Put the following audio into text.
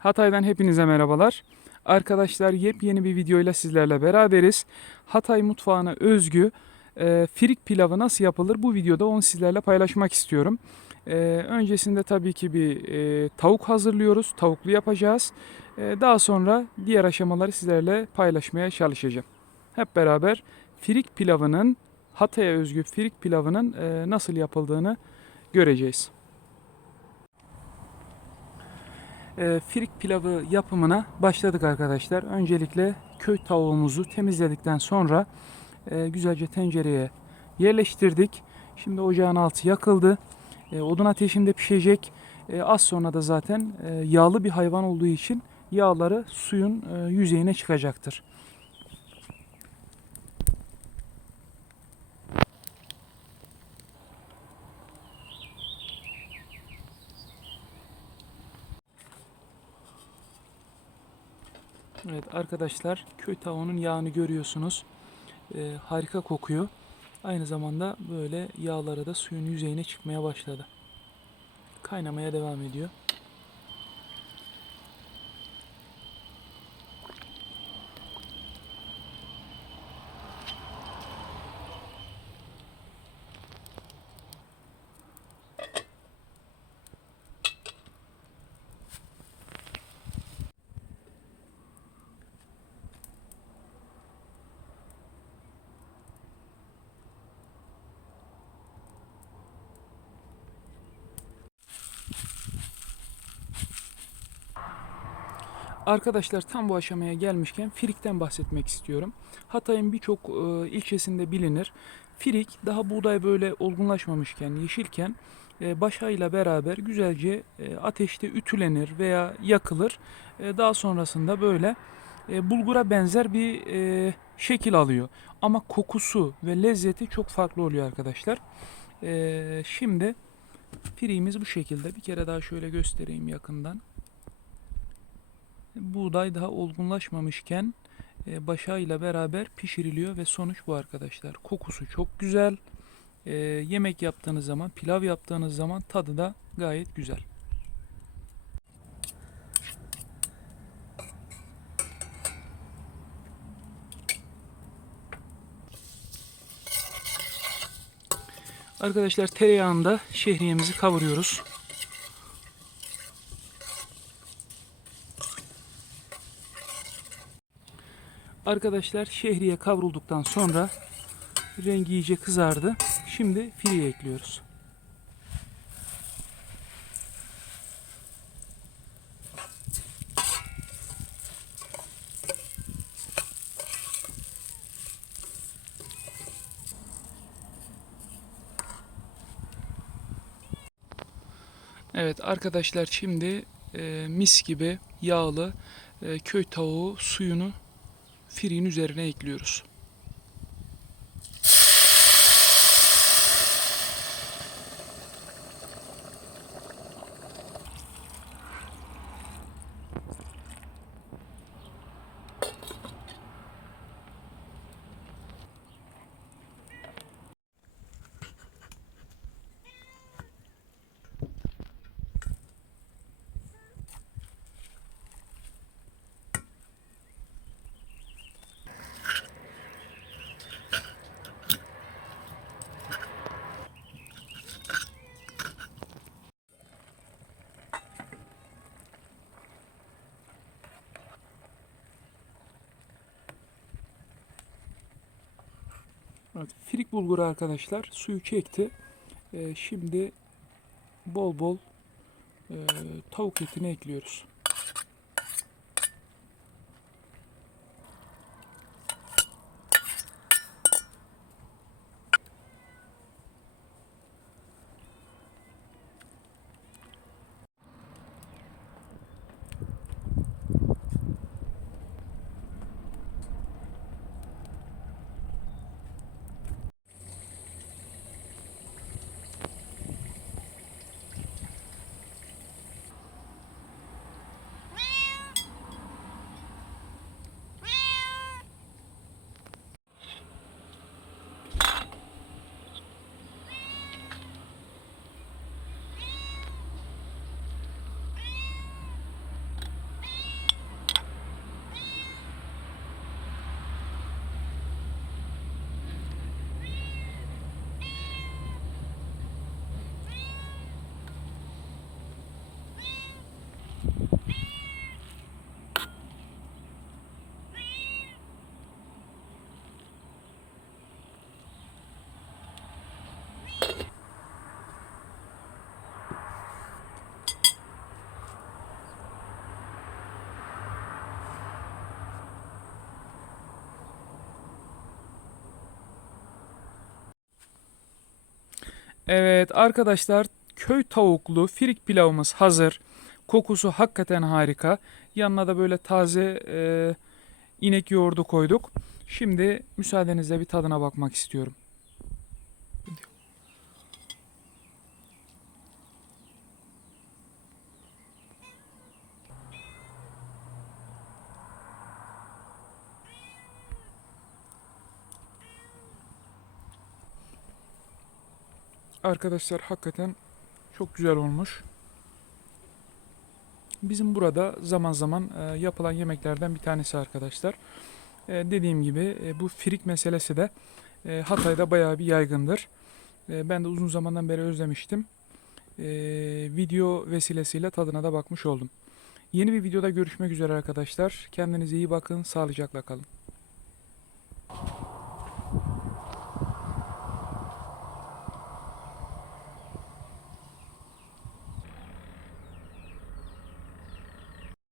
Hatay'dan hepinize merhabalar. Arkadaşlar yepyeni bir videoyla sizlerle beraberiz. Hatay mutfağına özgü e, firik pilavı nasıl yapılır bu videoda onu sizlerle paylaşmak istiyorum. E, öncesinde tabii ki bir e, tavuk hazırlıyoruz. Tavuklu yapacağız. E, daha sonra diğer aşamaları sizlerle paylaşmaya çalışacağım. Hep beraber firik pilavının Hatay'a özgü firik pilavının e, nasıl yapıldığını göreceğiz. E, firik pilavı yapımına başladık arkadaşlar. Öncelikle köy tavuğumuzu temizledikten sonra e, güzelce tencereye yerleştirdik. Şimdi ocağın altı yakıldı. E, odun ateşinde pişecek. E, az sonra da zaten e, yağlı bir hayvan olduğu için yağları suyun e, yüzeyine çıkacaktır. Evet arkadaşlar köy tavuğunun yağını görüyorsunuz. Ee, harika kokuyor. Aynı zamanda böyle yağları da suyun yüzeyine çıkmaya başladı. Kaynamaya devam ediyor. Arkadaşlar tam bu aşamaya gelmişken Firik'ten bahsetmek istiyorum. Hatay'ın birçok e, ilçesinde bilinir. Firik daha buğday böyle olgunlaşmamışken, yeşilken e, başağıyla beraber güzelce e, ateşte ütülenir veya yakılır. E, daha sonrasında böyle e, bulgura benzer bir e, şekil alıyor. Ama kokusu ve lezzeti çok farklı oluyor arkadaşlar. E, şimdi Firiğimiz bu şekilde. Bir kere daha şöyle göstereyim yakından buğday daha olgunlaşmamışken e, başağıyla beraber pişiriliyor ve sonuç bu arkadaşlar. Kokusu çok güzel. E, yemek yaptığınız zaman, pilav yaptığınız zaman tadı da gayet güzel. Arkadaşlar tereyağında şehriyemizi kavuruyoruz. Arkadaşlar şehriye kavrulduktan sonra rengi iyice kızardı. Şimdi filiye ekliyoruz. Evet arkadaşlar şimdi e, mis gibi yağlı e, köy tavuğu suyunu firiğin üzerine ekliyoruz. Evet, firik bulguru arkadaşlar suyu çekti. Ee, şimdi bol bol e, tavuk etini ekliyoruz. Evet arkadaşlar köy tavuklu firik pilavımız hazır. Kokusu hakikaten harika. Yanına da böyle taze e, inek yoğurdu koyduk. Şimdi müsaadenizle bir tadına bakmak istiyorum. Arkadaşlar hakikaten çok güzel olmuş. Bizim burada zaman zaman e, yapılan yemeklerden bir tanesi arkadaşlar. E, dediğim gibi e, bu firik meselesi de e, Hatay'da bayağı bir yaygındır. E, ben de uzun zamandan beri özlemiştim. E, video vesilesiyle tadına da bakmış oldum. Yeni bir videoda görüşmek üzere arkadaşlar. Kendinize iyi bakın, sağlıcakla kalın.